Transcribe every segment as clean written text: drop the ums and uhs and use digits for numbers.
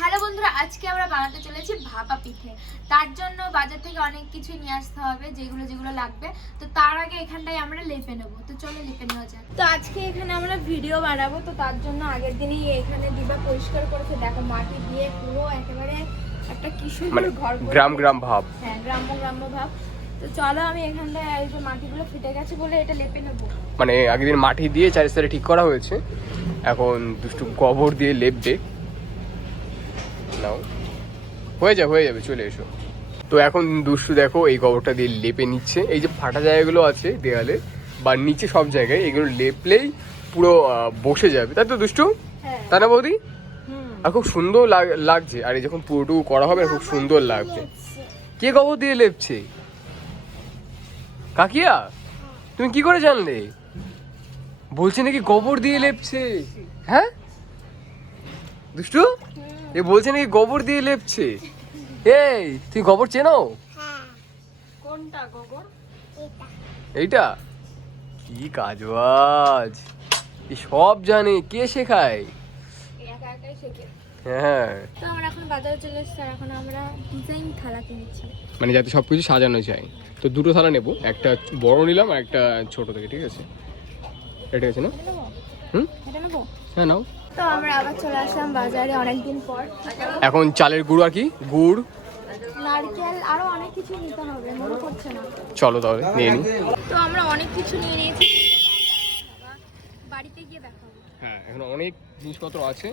Hello বন্ধুরা, আজকে আমরা বানাতে চলেছি ভাপা পিঠে। তার জন্য বাজার থেকে অনেক কিছু নিয়ে আসতে হবে, যেগুলো লাগবে। তো তার আগে এখানটায় আমরা লেপে নেবো। তো চলো লেপে নেওয়া যাক। তো আজকে এখানে আমরা ভিডিও বানাবো, তো তার জন্য আগের দিনই এখানে দিবা পরিষ্কার করেছে। দেখো মাটি দিয়ে পুরো একেবারে একটা কি সুন্দর ঘর, গ্রাম ভাব। হ্যাঁ, গ্রাম্য ভাব। তো চলো আমি এখানটায় এই যে মাটিগুলো ফেটে গেছে বলে এটা লেপে নেবো। মানে আগের দিন মাটি দিয়ে চারি সাইডে ঠিক করা হয়েছে, এখন দুষ্টু গোবর দিয়ে লেপবে। নাও, হয়ে যাবে, চলে এসো। তো এখন দুষ্টু দেখো এই গোবরটা দিয়ে লেপে নিচ্ছে। এই যে ফাটা জায়গাগুলো আছে দেওয়ালে বা নিচে সব জায়গায়, এগুলো লেপলেই পুরো বসে যাবে, তাই তো দুষ্টু? তাই না বৌদি? আর খুব সুন্দর লাগছে। আর এই যখন পুরোটুকু করা হবে খুব সুন্দর লাগছে। কে গোবর দিয়ে লেপছে? কাকিয়া, তুমি কি করে জানলে? বলছে নাকি গোবর দিয়ে লেপছে। হ্যাঁ দুষ্টু, এ বলছে নাকি গোবর দিয়ে লেপছে। এই তুই গোবর চেনো? কোনটা গোবর? এইটা কি কাজবাজ, সব জানে। কে শেখায়? একাই শেখে। হ্যাঁ, তো আমরা এখন বাজারে চলে এসেছি, আর এখন আমরা ডিজাইন থালা কিনেছি, মানে যাতে সবকিছু সাজানো যায়। তো দুটো থালা নেবো, একটা বড় নিলাম আর একটা ছোট থেকে। ঠিক আছে, এটা আছে না? এটা নেবো। হ্যাঁ নাও। তো আমরা আবার চলে আসলাম বাজারে অনেকদিন পর। এখন চালের গুঁড়ো আর কি, গুড়, নারকেল, আরো অনেক কিছু নিতে হবে, মনে পড়ছে না। চলো তাহলে নিয়ে নিই। তো আমরা অনেক কিছু নিয়ে নিয়েছি, বাড়িতে গিয়ে দেখাবো। হ্যাঁ, এখন অনেক জিনিসপত্র আছে,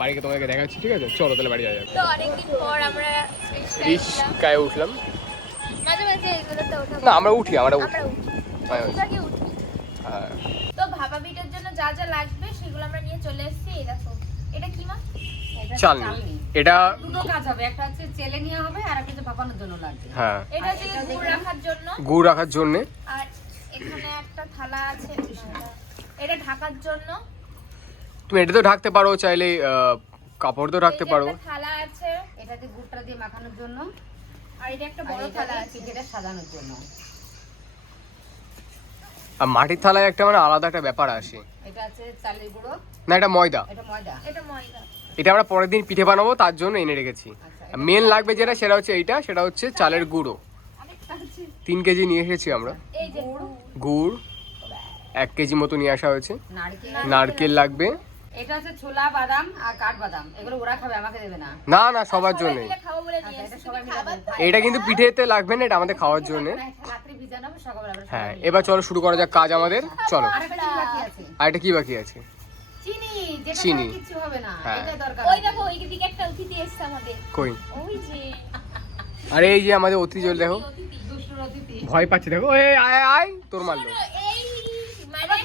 বাড়িতে তোমাকে দেখাচ্ছি। ঠিক আছে, চলো তাহলে বাড়ি যাওয়া যাবে। তো অনেকদিন পর আমরা রিস্কায় উঠলাম। মাঝে মাঝে এগুলোতে ওঠা। না, আমরা উঠি। আমরা উঠি। হ্যাঁ, তো ভাপা পিঠার জন্য যা যা লাগবে সেগুলো আমরা নিয়ে চলে এসেছি। এই দেখো, এটা কি মা? চালনি। এটা দুটো কাজ হবে, একটা হচ্ছে চেলে নেওয়া হবে আর একটা হচ্ছে ভাপানোর জন্য লাগবে। হ্যাঁ, এটা হচ্ছে গুড় রাখার জন্য। গুড় রাখার জন্য। আর এখানে একটা থালা আছে, এটা ঢাকার জন্য। তুমি এটাতেও ঢাকতে পারো, চাইলে কাপড় তো রাখতে পারো। একটা থালা আছে, এটাতে গুড়টা দিয়ে মাখানোর জন্য, আর এটা একটা আর বড় থালা এটাতে আছে পিঠেটা সাজানোর জন্য। আর মাটির থালায় একটা মানে আলাদা একটা ব্যাপার আসে। এটা আছে চালের গুঁড়ো, না, এটা ময়দা। এটা ময়দা। এটা ময়দা। এটা আমরা পরের দিন পিঠে বানাবো, তার জন্য এনে রেখেছি। আচ্ছা, মেন লাগবে যেটা, সেটা হচ্ছে এইটা, সেটা হচ্ছে চালের গুঁড়ো। 3 কেজি নিয়ে এসেছি আমরা। এই যে গুড় 1 কেজি মতো নিয়ে আসা হয়েছে। নারকেল, নারকেল লাগবে। এটা হচ্ছে ছোলা বাদাম আর কাঠবাদাম, এগুলো ওরা খাবে, আমাকে দেবে না। না না, সবার জন্য। খাবো বলে নিয়ে এটা এসেছি। সবাই মিলে খাবে। এটা কিন্তু পিঠেতে লাগবে না, এটা আমাদের খাওয়ার জন্য। রাত্রে ভিজানো হবে, সকালবেলা আমরা হ্যাঁ, সবাই এবার চলো শুরু করা যাক কাজ আমাদের। চলো। আরেকটা জিনিস বাকি আছে, আর এটা কি বাকি আছে? চিনি। যেটা চিনি। ছাড়া কিচ্ছু হবে না, হ্যাঁ। এটা দরকার। ওই দেখো, ওই দিকে একটা অতিথি এসেছে আমাদের। কই? ওই যে আরে এই যে আমাদের অতিথি, চল দেখো। দুষ্টুর অতিথি। ভয় পাচ্ছে দেখো। এই আয় আয়, তোর মারলো। এই মানে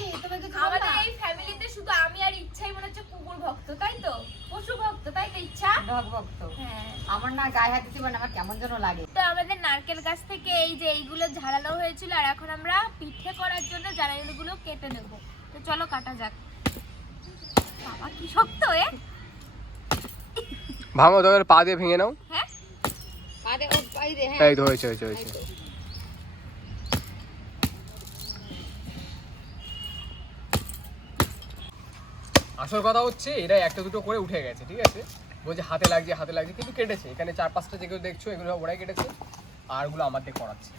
আমাদের এই ফ্যামিলিতে শুধু আমি আর ইচ্ছাই মনে হচ্ছে কুকুর ভক্ত, তাই তো? পশু ভক্ত, তাই তো ইচ্ছা? ডগ ভক্ত। হ্যাঁ। আমার না গায়ে হাত দিতে পারে না, আমার কেমন যেন লাগে। তো আমাদের নারকেল গাছ থেকে এই যে এইগুলো ঝাড়ানো হয়েছিল, আর এখন আমরা পিঠে করার জন্য জানাইগুলো কেটে নেব। তো চলো কাটা যাক। বাবা কি শক্ত এ! ভাঙো, তোর পা দিয়ে ভেঙে নাও। হ্যাঁ, আরে ও পাই দে। হ্যাঁ, এই তো হয়েছে। আসল কথা হচ্ছে এরা একটা দুটো করে উঠে গেছে, ঠিক আছে? বলছে হাতে লাগছে, কিন্তু কেটেছে। এখানে 4-5টা যেগুলো দেখছো, এগুলো ওরাই কেটেছে, আর গুলো আমাদের করাচ্ছে।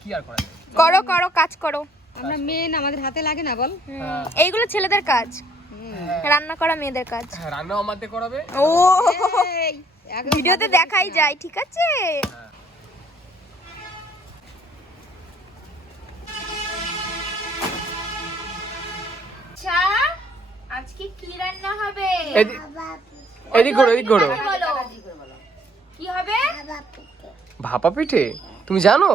কি আর করা যায়? করো কাজ করো। আমরা মেন, আমাদের হাতে লাগে না বল। হ্যাঁ, এইগুলো ছেলেদের কাজ, রান্না করা মেয়েদের কাজ। হ্যাঁ, রান্নাও আমাদের করাবে। ও ভিডিওতে দেখাই যায়, ঠিক আছে? হ্যাঁ। আচ্ছা, আজকে কি রান্না হবে? এদিক ঘোরো। বলো, কি হবে? ভাপা পিঠে তুমি জানো?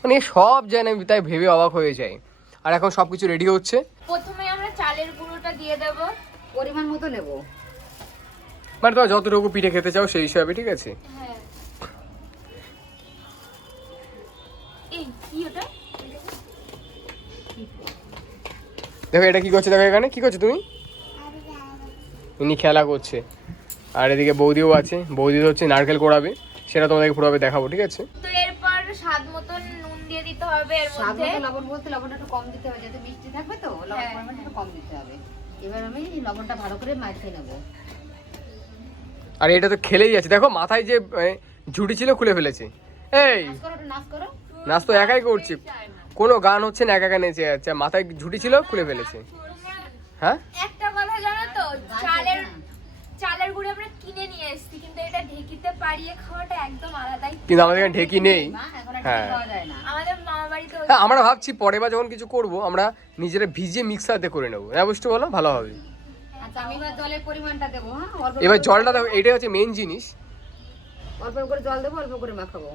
মানে সব জানে, আমি তাই ভেবে অবাক হয়ে যাই। আর এখন সবকিছু রেডি হচ্ছে। প্রথমে আমরা চালের গুঁড়োটা দিয়ে দেব, পরিমাণ মতো নেব। মানে তোমার যতটুকু পিঠে খেতে চাও সেই হিসাবে, ঠিক আছে? হ্যাঁ। এই কি ওটা? দেখো এটা কি করছে, দেখো এখানে কি করছো তুমি? উনি খেলা করছে। আর এদিকে বৌদিও আছে, বৌদি হচ্ছে নারকেল কোড়াবে, সেটা তোমাদেরকে পুরোভাবে দেখাবো, ঠিক আছে? তো এরপর স্বাদ মতন নুন দিয়ে দিতে হবে এর স্বাদ মধ্যে। মতো লবণ বলতে লবণটা একটু কম দিতে হবে, যাতে মিষ্টি থাকবে, তো লবণ পরিমাণটা একটু কম দিতে হবে। এবার আমি লবণটা ভালো করে মাখিয়ে নেব। আর এটা তো খেলেই যাচ্ছে, দেখো মাথায় যে ঝুটি ছিল খুলে ফেলেছে। এই নাচ করো, একটু নাচ করো। নাচ তো একাই করছি, কোনো গান হচ্ছে না, একা একা নেচে যাচ্ছে, মাথায় ঝুটি ছিল খুলে ফেলেছে। হ্যাঁ একটা কথা জানো তো, চালের গুঁড়ো আমরা কিনে নিয়ে এসেছি, কিন্তু এটা ঢেকিতে পারিয়ে খাওয়াটা একদম আলাদাই। কিন্তু আমাদের এখানে ঢেকি নেই। মা, এখন আর হ্যাঁ। ঢেকে খাওয়া যায় না। আমাদের মামা বাড়িতে হ্যাঁ, আমরা ভাবছি পরের বার যখন কিছু করব আমরা নিজেরা ভিজে মিক্সারতে করে নেবো, হ্যাঁ বুঝতে বলো, ভালো হবে। আচ্ছা, আমি এবার জলের পরিমাণটা দেবো। হ্যাঁ, অল্প এবার করে- জলটা দেখো, এটাই হচ্ছে মেন জিনিস। অল্প করে জল দেবো, অল্প করে মাখাবো।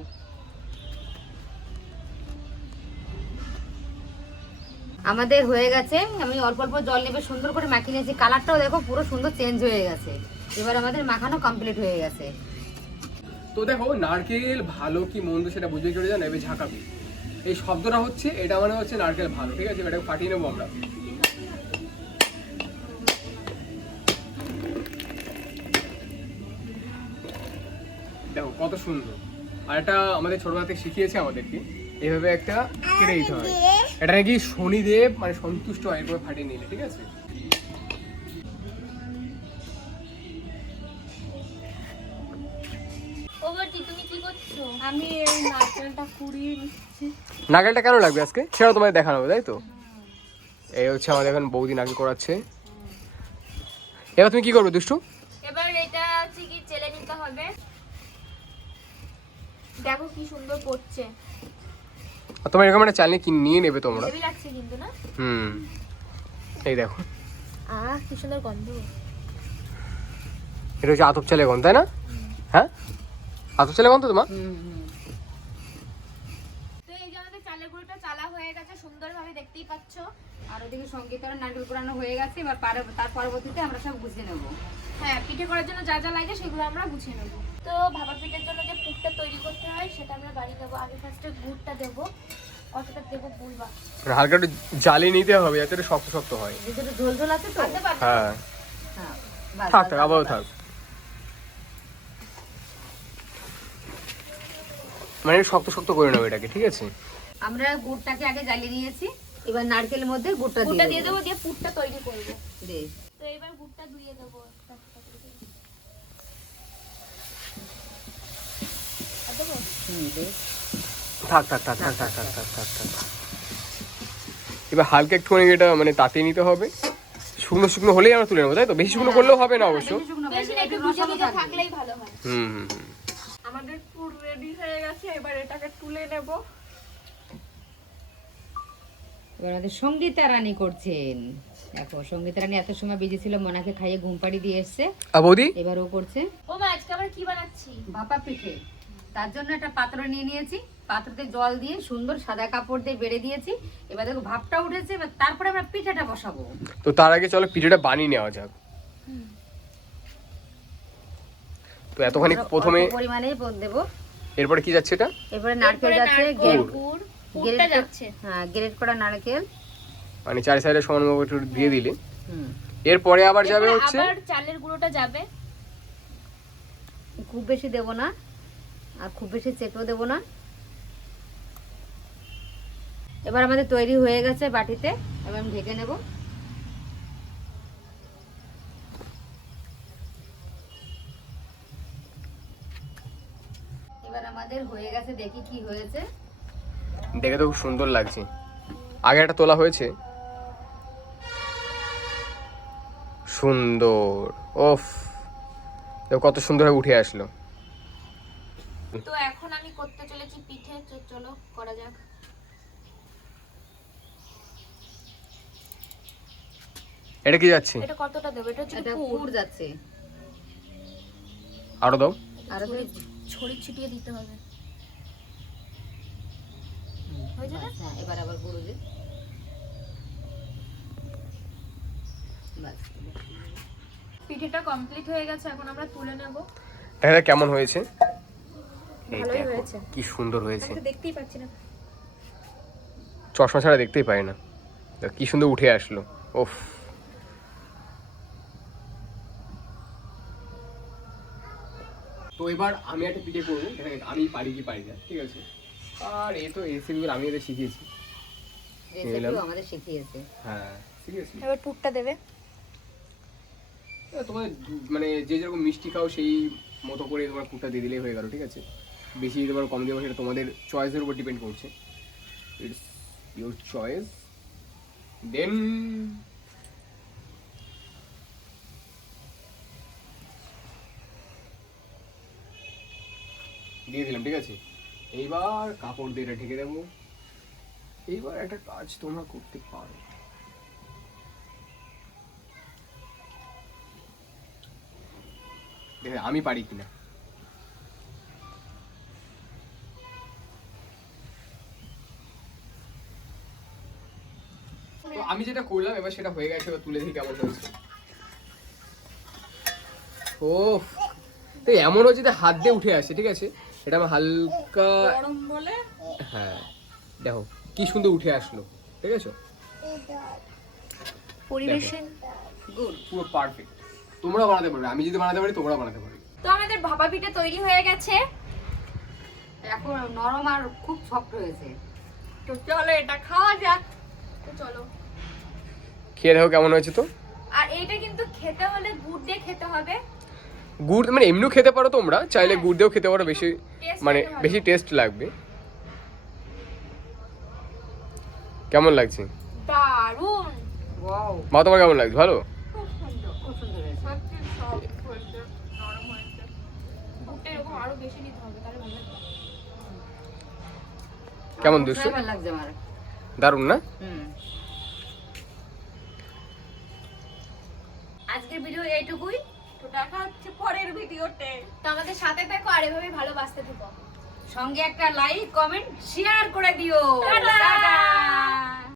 আমাদের হয়ে গেছে, আমি অল্প অল্প জল নেবে সুন্দর করে মাখিয়ে নিয়েছি। কালারটাও দেখো পুরো সুন্দর চেঞ্জ হয়ে গেছে। এবার আমাদের মাখানো কমপ্লিট হয়ে গেছে। তো দেখো নারকেল ভালো কি মন্দ সেটা বুঝবে কি করে জানো, এবার ঝাঁকাবি, এই শব্দটা হচ্ছে, এটা মানে হচ্ছে নারকেল ভালো, ঠিক আছে, এটাকে ফাটিয়ে নেবো আমরা। দেখো কত সুন্দর। আর এটা আমাদের ছোটবেলা থেকে শিখিয়েছে আমাদেরকে, এইভাবে একটা কেটে দিতে হয়। এটা নাকি শনিদেব মানে সন্তুষ্ট হয় এরপরে ফাটিয়ে নিলে, ঠিক আছে। ও বর্দি, তুমি কি করছো? আমি এই নারকেলটা কুড়িয়ে নিচ্ছি। নারকেলটা কেন লাগবে আজকে সেটাও তোমাদের দেখানো হবে, তাই তো। এই হচ্ছে আমাদের এখন বৌদি নারকেল করাচ্ছে। এবার তুমি কি করবে দুষ্টু? এবার এটা হচ্ছে কি চেলে নিতে হবে। দেখো কি সুন্দর পড়ছে, আর তোমার এরকম একটা চালনি কি নিয়ে নেবে তোমরা। হেভি লাগছে কিন্তু না? হুম, এই দেখো কি সুন্দর গন্ধ। এটা হচ্ছে আতপ চালের গন্ধ, তাই না? হ্যাঁ, আতপ চালের গন্ধ তোমার। তো এই যে আমাদের চালের গুঁড়োটা চালা হয়ে গেছে সুন্দরভাবে, দেখতেই পাচ্ছো। আর ওদিকে সঙ্গীতরা নারকেল কোরানো হয়ে গেছে। এবার তার পরবর্তীতে আমরা সব গুছিয়ে নেবো। হ্যাঁ, পিঠে করার জন্য যা যা লাগে সেগুলো আমরা গুছিয়ে নেবো। তো ভাপা পিঠের জন্য যে পুরটা তৈরি করতে হয় সেটা আমরা বানিয়ে নেবো। আগে ফার্স্টে গুড়টা দেবো, কতটা দেবো বলবা। হালকা একটু জ্বালিয়ে নিতে হবে যাতে এটা শক্ত শক্ত হয়। যেহেতু ঝোল ঝোল আছে তো। আনতে পারবে? হ্যাঁ, হ্যাঁ, বাস, থাক বাস, থাক, বাস, আবারও বাস। থাক, মানে শক্ত শক্ত করে নেবে এটাকে, ঠিক আছে। আমরা গুড়টাকে আগে জ্বালিয়ে নিয়েছি। এবার নারকেলের মধ্যে গুড়টা গুড়টা দিয়ে দিয়ে দেবো, দিয়ে পুরটা তৈরি করবো। দে। তো এবার গুড়টা ধুয়ে দেবো। আর দেবো? দে। থাক থাক থাক থাক থাক থাক থাক থাক থাক। এবার হালকা একটুখানি এটা মানে তাতিয়ে নিতে হবে, শুকনো শুকনো হলেই আমরা তুলে নেবো, তাই তো। বেশি শুকনো করলেও হবে না অবশ্য। বেশি শুকনো বেশি না, একটু একটু ভিজে রসালো ভিজে থাকবে। থাকলেই ভালো হয়। হুম হুম হুম। আমাদের পুর রেডি হয়ে গেছে, এবার এটাকে তুলে নেব। এবার আমাদের সঙ্গীতা রানী করছেন। দেখো সঙ্গীতা রানী এত সময় বিজি ছিল, মনাকে খাইয়ে ঘুম পাড়ি দিয়ে এসছে। আর বৌদি এবার ও করছে ও মা, আজকে আবার কি বানাচ্ছি? ভাপা পিঠে। তার জন্য একটা পাত্র নিয়ে নিয়েছি, পাত্রতে জল দিয়ে সুন্দর সাদা কাপড় দিয়ে বেড়ে দিয়েছি। এবার দেখো ভাপটা উঠেছে, এবার তারপরে আমরা পিঠাটা বসাবো। তো তার আগে চলো পিঠেটা বানিয়ে নেওয়া যাক। তো এতখানি প্রথমে, অল্প পরিমাণেই দেবো। এরপরে কি যাচ্ছে এটা? এরপরে নারকেল এরপরে যাচ্ছে, নারকেল, গুড়, পুরটা গ্রেট যাচ্ছে। হ্যাঁ, গ্রেট করা নারকেল। মানে চারি সাইডে সমান ভাবে একটু দিয়ে দিলে হুম, এরপরে আবার যাবে এরপরে হচ্ছে আবার চালের গুঁড়োটা যাবে। খুব বেশি দেবো না, আর খুব বেশি চেপেও দেবো না। এবার আমাদের তৈরি হয়ে গেছে বাটিতে। এবার আমি ঢেকে নেব। এবার আমাদের হয়ে গেছে, দেখি কি হয়েছে। দেখে তো খুব সুন্দর লাগছে। আগে একটা তোলা হয়েছে, সুন্দর। ওফ, দেখো কত সুন্দর উঠে আসলো। তো এখন আমি করতে চলেছি পিঠে, তো চলো করা যাক। এটা কি যাচ্ছে? এটা কতটা দেবো? এটা হচ্ছে এটা পুর। পুর যাচ্ছে। আরো দাও। আরো ছড়িয়ে ছিটিয়ে দিতে হবে। হয়েছে না? হ্যাঁ, এবার আবার গুঁড়ো দিই। বাস। পিঠেটা কমপ্লিট হয়ে গেছে, এখন আমরা তুলে নেব। দেখা যাক কেমন হয়েছে। এই ভালোই দেখো হয়েছে। কি সুন্দর হয়েছে, আমি তো দেখতেই পাচ্ছি না। চশমা ছাড়া দেখতেই পাই না। দেখো কি সুন্দর উঠে আসলো। ওফ, তো এবার আমি একটা পিঠে করবো, আমি পারি কি পারি না, ঠিক আছে। আর এই তো রেসিপিগুলো আমি এদের শিখিয়েছি। রেসিপিও আমাদের শিখিয়েছে। হ্যাঁ শিখিয়েছি। এবার পুরটা দেবে। তোমাদের মানে যে যেরকম মিষ্টি খাও সেই মতো করে তোমার পুরটা দিয়ে দিলেই হয়ে গেল, ঠিক আছে? বেশি দিতে পারো কম দিতে পারো সেটা তোমাদের চয়েসের উপর ডিপেন্ড করছে, ইটস ইউর চয়েস। দেন দিয়ে দিলাম, ঠিক আছে? এইবার কাপড় দিয়ে এটা ঢেকে দেবো। এইবার একটা কাজ তোমরা করতে পারো, দেখে আমি পারি কিনা। তো আমি যেটা করলাম এবার সেটা হয়ে গেছে, এবার তুলে দেখি কেমন হয়েছে। ও তো এমন হচ্ছে যে হাত দিয়ে উঠে আসে, ঠিক আছে? এটা আমার হালকা গরম বলে হ্যাঁ দেখো কি সুন্দর উঠে আসলো, ঠিক আছে? পরিবেশন পুরো পারফেক্ট। তোমরা বানাতে পারবে, আমি যদি বানাতে পারি তোমরা বানাতে পারবে। তো আমাদের ভাপা পিঠে তৈরি হয়ে গেছে, এখন নরম আর খুব সফট হয়েছে। তো চলো এটা খাওয়া যাক। তো চলো। খেয়ে দেখো কেমন হয়েছে। তো আর এইটা কিন্তু খেতে হলে গুড় দিয়ে খেতে হবে। গুড় মানে এমনিও খেতে পারো তোমরা, চাইলে হ্যাঁ। গুড় দিয়েও খেতে পারো, বেশি Taste মানে হবে ভালো। বেশি টেস্ট লাগবে। কেমন লাগছে দারুণ, ওয়াও, মা, তোমার কেমন লাগছে? ভালো? খুব সুন্দর। খুব সুন্দর হয়েছে। সত্যি সফট হয়েছে, নরম হয়েছে। গুড়টা এরকম আরো বেশি নিতে হবে, তাহলে ভালো লাগবে। কেমন আমার দুষ্টু? ভালো লাগছে আমার। দারুণ না? আজকের ভিডিও এইটুকুই। তো দেখা হচ্ছে পরের ভিডিওতে। তো আমাদের সাথে থাকো আর এভাবে ভালোবাসতে থাকো। সঙ্গে একটা লাইক, কমেন্ট, শেয়ার করে দিও। টাটা। টাটা।